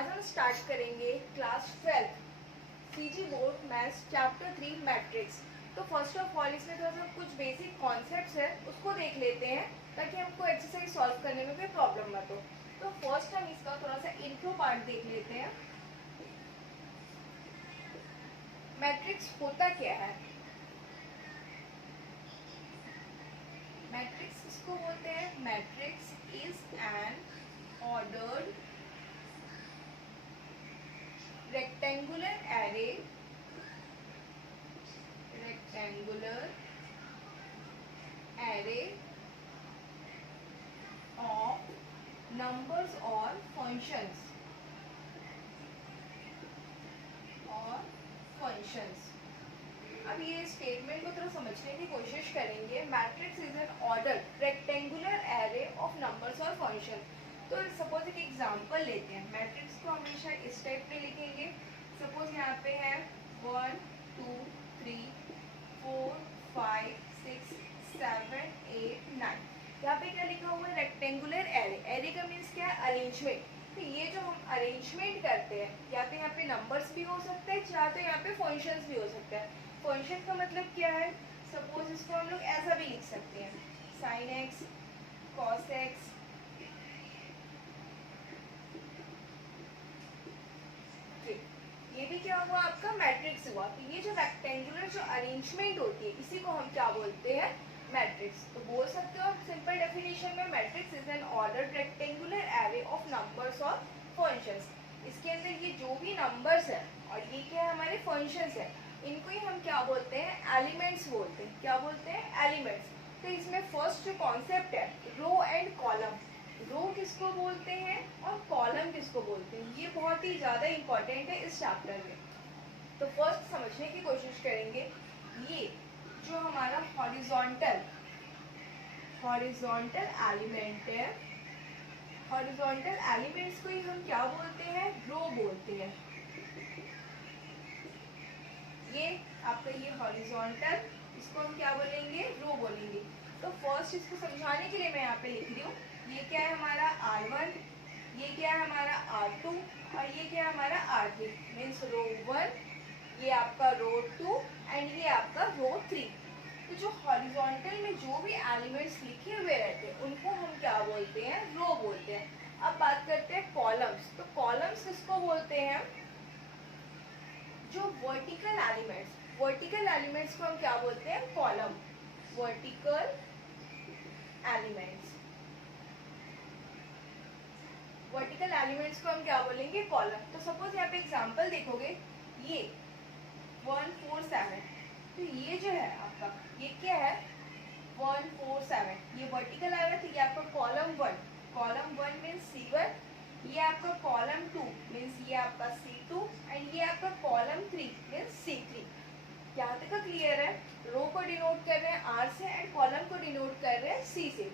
आज हम स्टार्ट करेंगे class 12 CG board maths chapter 3 matrix. तो फर्स्ट ऑफ ऑल इसमें थोड़ा सा कुछ बेसिक कॉन्सेप्ट्स है उसको देख लेते हैं ताकि हमको एक्सरसाइज सॉल्व करने में कोई प्रॉब्लम मत हो। तो फर्स्ट हम इसका थोड़ा सा इंट्रो पार्ट देख लेते हैं। मैट्रिक्स होता क्या है? मैट्रिक्स इसको बोलते हैं, matrix is an ordered rectangular array of numbers or functions अब ये स्टेटमेंट को थोड़ा समझने की कोशिश करेंगे। Matrix is an order rectangular array of numbers और फंक्शन। तो सपोज एक एग्जांपल लेते हैं। मैट्रिक्स को हमेशा इस टाइप पे लिखेंगे। सपोज यहाँ पे है 1 2 3 4 5 6 7 8 9। यहाँ पे क्या लिखा हुआ है? Rectangular array. एरे का मीन्स क्या है? अरेंजमेंट। तो ये जो हम अरेंजमेंट करते हैं या तो यहाँ पे नंबर्स भी हो सकते हैं या तो यहाँ पे फंक्शंस भी हो सकते हैं। फंक्शन का मतलब क्या है? सपोज इसको हम लोग ऐसा भी लिख सकते हैं, sin x cos x ये भी क्या हुआ? आपका मैट्रिक्स हुआ। तो ये जो रेक्टेंगुलर जो अरेंजमेंट होती है इसी को हम क्या बोलते हैं? मैट्रिक्स। तो बोल सकते हो आप सिंपल डेफिनेशन में, matrix is an ordered rectangular array of numbers और फंक्शंस। इसके अंदर ये जो भी नंबर्स है और ये क्या है? हमारे फंक्शंस है। इनको ही हम क्या बोलते हैं? एलिमेंट्स बोलते हैं। क्या बोलते हैं? एलिमेंट्स। तो इसमें फर्स्ट जो कॉन्सेप्ट है रो एंड कॉलम। रो किसको बोलते हैं और कॉलम किसको बोलते हैं, ये बहुत ही ज्यादा इंपॉर्टेंट है इस चैप्टर में। तो फर्स्ट समझने की कोशिश करेंगे। ये जो हमारा हॉरिजॉन्टल एलिमेंट है, हॉरिजॉन्टल एलिमेंट्स को ही हम क्या बोलते हैं? रो बोलते हैं। ये आपका ये हॉरिजॉन्टल, इसको हम क्या बोलेंगे? रो बोलेंगे। तो फर्स्ट इसको समझाने के लिए मैं यहाँ पे लिख रही हूँ, ये क्या है हमारा R1, ये क्या है हमारा R2 और ये क्या है हमारा R3। मीन्स रो 1, ये आपका रो 2 एंड ये आपका रो 3। तो जो हॉरिजॉन्टल में जो भी एलिमेंट्स लिखे हुए रहते हैं उनको हम क्या बोलते हैं? रो बोलते हैं। अब बात करते हैं कॉलम्स। तो कॉलम्स किसको बोलते हैं? जो वर्टिकल एलिमेंट्स को हम क्या बोलते हैं? कॉलम। वर्टिकल एलिमेंट्स को हम क्या बोलेंगे? कॉलम। तो सपोज यहाँ पे एग्जांपल देखोगे, ये 1 4 7। तो ये जो है आपका, ये क्या है? 1 4 7 ये वर्टिकल आएगा। तो ये आपका कॉलम 1 मीन्स C1, ये आपका कॉलम 2 मीन्स ये आपका C2 एंड ये आपका कॉलम 3 मीन्स C3। यहाँ तक का क्लियर है? रो को डिनोट कर रहे हैं R से एंड कॉलम को डिनोट कर रहे हैं C से।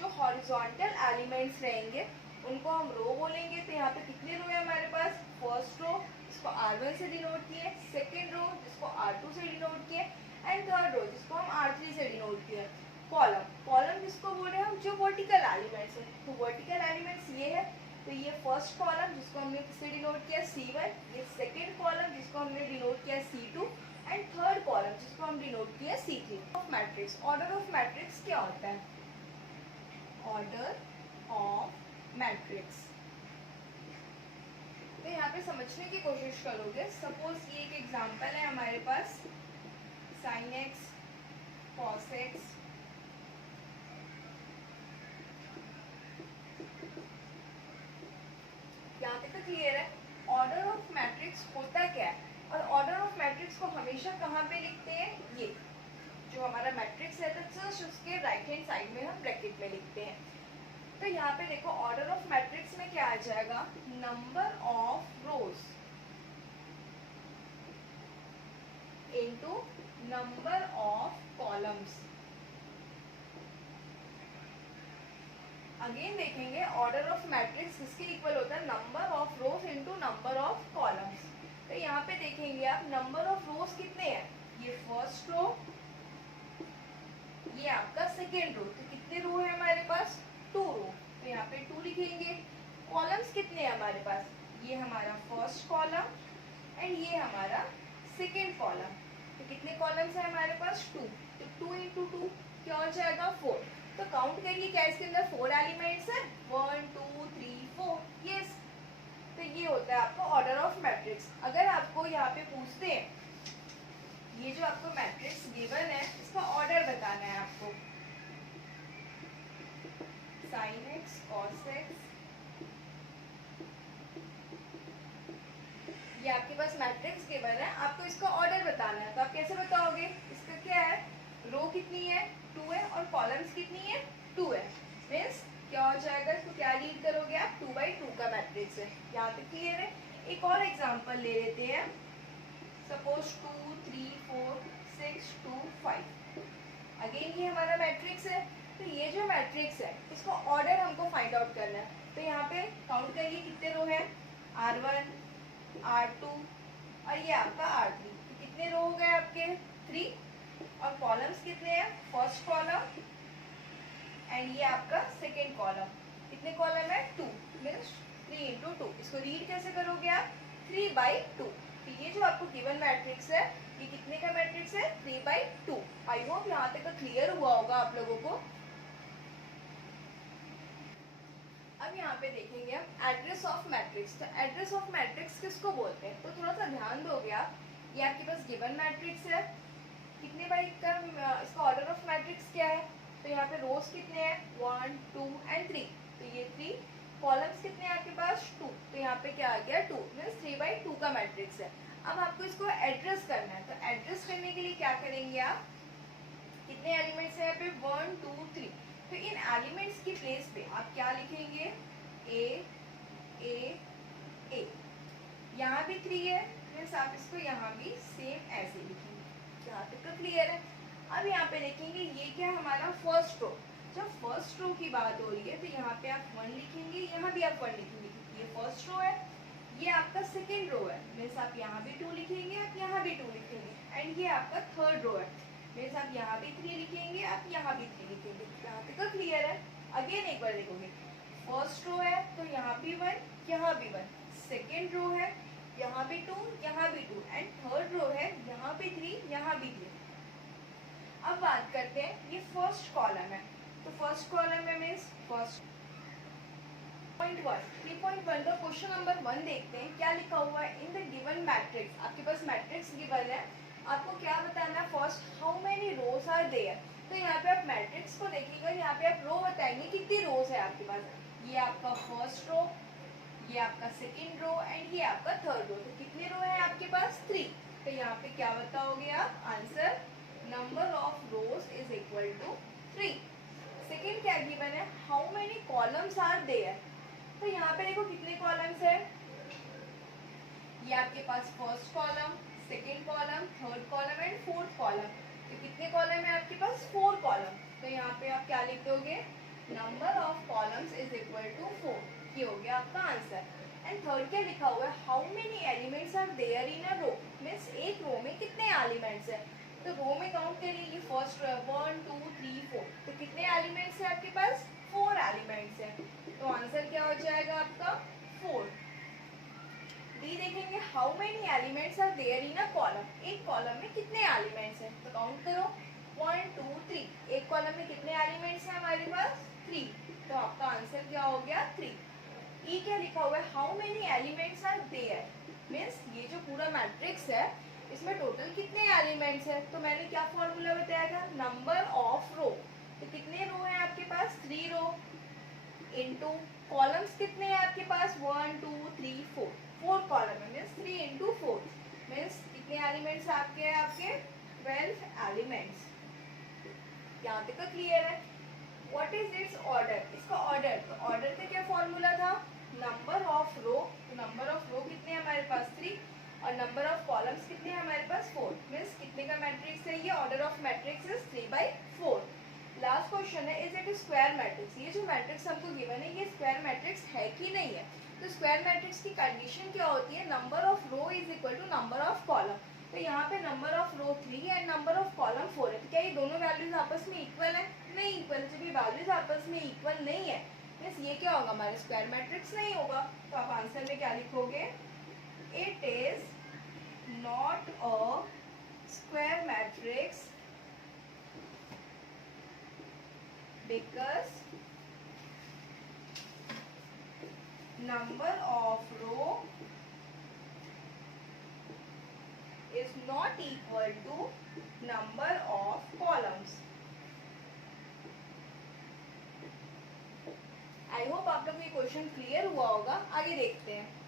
जो हॉरिजॉन्टल एलिमेंट्स रहेंगे उनको हम रो बोलेंगे। तो यहाँ पे कितने रो है हमारे पास? फर्स्ट रो जिसको R1 से डिनोट किए, सेकेंड रो जिसको R2 से डिनोट किए एंड थर्ड रो जिसको हम R3 से डिनोट किए। कॉलम जिसको बोले हम? जो वर्टिकल एलिमेंट्स है। तो वर्टिकल एलिमेंट्स ये है। तो ये फर्स्ट कॉलम जिसको हमने किससे डिनोट किया? C1, ये सेकेंड कॉलम जिसको हमने डिनोट किया C2 एंड थर्ड कॉलम जिसको हम डिनोट किया C3। Of matrix, order of matrix क्या होता है? ऑर्डर ऑफ मैट्रिक्स तो यहाँ पे समझने की कोशिश करोगे। सपोज ये एक एग्जांपल है हमारे पास, sin x cos x यहाँ तक तो क्लियर है? ऑर्डर ऑफ मैट्रिक्स होता क्या है और ऑर्डर ऑफ मैट्रिक्स को हमेशा कहाँ पे लिखते हैं? ये जो हमारा मैट्रिक्स है तो जस्ट उसके राइट हैंड साइड में हम ब्रैकेट में लिखते हैं। तो यहाँ पे देखो ऑर्डर ऑफ मैट्रिक्स में क्या आ जाएगा? Number of rose into number of columns. Again देखेंगे ऑर्डर ऑफ मैट्रिक्स किसके इक्वल होता है? Number of rose into number of columns. तो यहाँ पे देखेंगे आप नंबर ऑफ रोज कितने हैं? ये फर्स्ट रो, ये आपका सेकेंड रो। तो कितने रो है हमारे पास? 2 रो। तो यहाँ पे 2 लिखेंगे। कॉलम्स कितने हैं हमारे पास? ये हमारा फर्स्ट कॉलम एंड ये हमारा सेकेंड कॉलम। तो कितने कॉलम्स है हमारे पास? 2। तो 2 इंटू 2 क्या हो जाएगा? 4। तो काउंट करिए क्या इसके अंदर 4 एलिमेंट्स है? 1 2 3 4। यस। तो ये होता है आपका ऑर्डर ऑफ मैट्रिक्स। अगर आपको यहाँ पे पूछते हैं ये जो आपको मैट्रिक्स गिवन है इसका ऑर्डर बताना है आपको, sin x cos x, ये आपके पास मैट्रिक्स गिवन है, आपको इसका ऑर्डर बताना है। तो आप कैसे बताओगे? इसका क्या है? रो कितनी है? 2 है और कॉलम्स कितनी है? 2 है। मीन्स क्या हो जाएगा? इसको क्या रीड करोगे आप? 2/2 का मैट्रिक्स है। यहाँ तक क्लियर है? एक और एग्जांपल ले लेते हैं। सपोज 2 3 4 6 2 5। अगेन ये हमारा मैट्रिक्स है। तो ये जो मैट्रिक्स है इसको ऑर्डर हमको फाइंड आउट करना है। तो यहाँ पे काउंट करिए कितने रो है? R1 R2 और ये आपका R3। तो कितने रो हो गए आपके? 3। और कॉलम्स कितने हैं? फर्स्ट कॉलम एंड ये आपका सेकेंड कॉलम। कितने कॉलम है? 2। Means 3 into 2। इसको रीड कैसे करोगे आप? 3/2। तो ये जो आपको गिवन मैट्रिक्स है ये कितने का मैट्रिक्स है? 3/2। आई होप यहाँ तक क्लियर हुआ होगा आप लोगों को। अब यहाँ पे देखेंगे हम एड्रेस ऑफ मैट्रिक्स। तो एड्रेस ऑफ मैट्रिक्स किसको बोलते हैं? तो थोड़ा सा ध्यान दोगे आप। ये आपके पास गिवन मैट्रिक्स है, कितने बाई का इसका ऑर्डर ऑफ मैट्रिक्स क्या है? तो यहाँ पे रोज कितने हैं? 1 2 एंड 3। तो ये 3। कॉलम्स कितने हैं आपके पास? 2। तो यहाँ पे क्या आ गया? 2 मीन्स 3/2 का मैट्रिक्स है। अब आपको इसको एड्रेस करना है। तो एड्रेस करने के लिए क्या करेंगे आप? कितने एलिमेंट्स है यहाँ पे? 1 2 3। तो इन एलिमेंट्स की प्लेस पे आप क्या लिखेंगे? ए ए ए। यहाँ भी 3 है मीन्स आप इसको यहाँ भी सेम ऐसे लिखेंगे। यहाँ तक तो क्लियर है? अब यहाँ पे देखेंगे ये क्या है हमारा? First row. जब फर्स्ट रो की बात हो रही है तो यहाँ पे आप 1 लिखेंगे, यहाँ भी आप 1 लिखेंगे क्योंकि ये फर्स्ट रो है। ये आपका सेकेंड रो है मीन्स आप यहाँ भी 2 लिखेंगे, आप यहाँ भी 2 लिखेंगे। एंड ये आपका थर्ड रो है मीन्स आप यहाँ भी 3 लिखेंगे, आप यहाँ भी 3 लिखेंगे। यहाँ तक तो क्लियर है? अगेन एक बार देखोगे, फर्स्ट रो है तो यहाँ भी 1 यहाँ भी 1, सेकेंड रो है यहाँ भी 2 यहाँ भी 2 एंड थर्ड रो है यहाँ भी 3 यहाँ भी 3। अब बात करते हैं ये फर्स्ट कॉलम है। तो फर्स्ट कॉलम में मीन्स फर्स्ट 3.1 का क्वेश्चन नंबर 1 देखते हैं क्या लिखा हुआ है। इन द गिवन मैट्रिक्स, आपके पास मैट्रिक्स गिवन है, आपको क्या बताना है? First how many rows are there. तो यहाँ पे आप मैट्रिक्स को देखिएगा, यहाँ पे आप रो बताएंगे कितनी रोज है आपके पास। ये आपका फर्स्ट रो, ये आपका सेकेंड रो एंड ये आपका थर्ड रो। तो कितने रो है आपके पास? 3। तो यहाँ पे क्या बताओगे आप? Answer number of rows is equal to 3। Second क्या गिवन है? How many columns are there. तो यहाँ पे देखो कितने कॉलम्स है। ये आपके पास first column, second column, third column and fourth column. तो कितने कॉलम है आपके पास? 4 कॉलम। तो यहाँ पे आप क्या लिख दोगे? Number of columns is equal to 4। ये हो गया आपका आंसर। एंड थर्ड क्या लिखा हुआ है? How many elements are there in a row. Means एक रो में कितने एलिमेंट्स है। तो रो में काउंट करिए, ये फर्स्ट रो है 1 2 3 4। तो कितने एलिमेंट्स है आपके पास? 4 एलिमेंट्स है। तो आंसर क्या हो जाएगा आपका? 4। डी देखेंगे, how many elements are there in a column. एक कॉलम में कितने एलिमेंट्स हैं? तो काउंट करो 1 2 3। एक कॉलम में कितने एलिमेंट्स हैं हमारे पास? 3। तो आपका आंसर क्या हो गया? 3। ई क्या लिखा हुआ है? How many elements are there. Means ये जो पूरा मैट्रिक्स है इसमें टोटल कितने एलिमेंट्स है। तो मैंने क्या फॉर्मूला बताया था? नंबर ऑफ रो। तो कितने रो है आपके पास? 3 रो इनटू कॉलम्स कितने हैं आपके पास? 1 2 3 4। 4 कॉलम है मीन्स 3 इंटू 4 मीन्स कितने एलिमेंट्स आपके हैं? आपके 12 एलिमेंट्स। यहाँ तक क्लियर है? What is it's order? इसका ऑर्डर, तो ऑर्डर का क्या फॉर्मूला था? नंबर ऑफ रो। तो नंबर ऑफ रो कितने हैं हमारे पास? 3 और नंबर ऑफ कॉलम्स कितने हैं हमारे पास? 4। मीन्स कितने का मैट्रिक्स है ये? Order of matrix is 3/4। Last question है, इज इट स्क्वायर मैट्रिक्स। ये जो मैट्रिक्स हमको गिवन है ये स्क्वायर मैट्रिक्स है कि नहीं है। तो स्क्वायर मैट्रिक्स की कंडीशन क्या होती है? Number of row is equal to number of column. तो यहाँ पे number of row 3 and number of column 4 है। तो क्या ये दोनों वैल्यूज आपस में इक्वल है? नहीं इक्वल। जब ये वैल्यूज आपस में इक्वल नहीं है तो मीन्स ये क्या होगा, हमारा स्क्वायर मैट्रिक्स नहीं होगा। तो आप आंसर में क्या लिखोगे, it is not a square matrix because number of row is not equal to number of columns. I hope आप लोग को ये क्वेश्चन क्लियर हुआ होगा। आगे देखते हैं।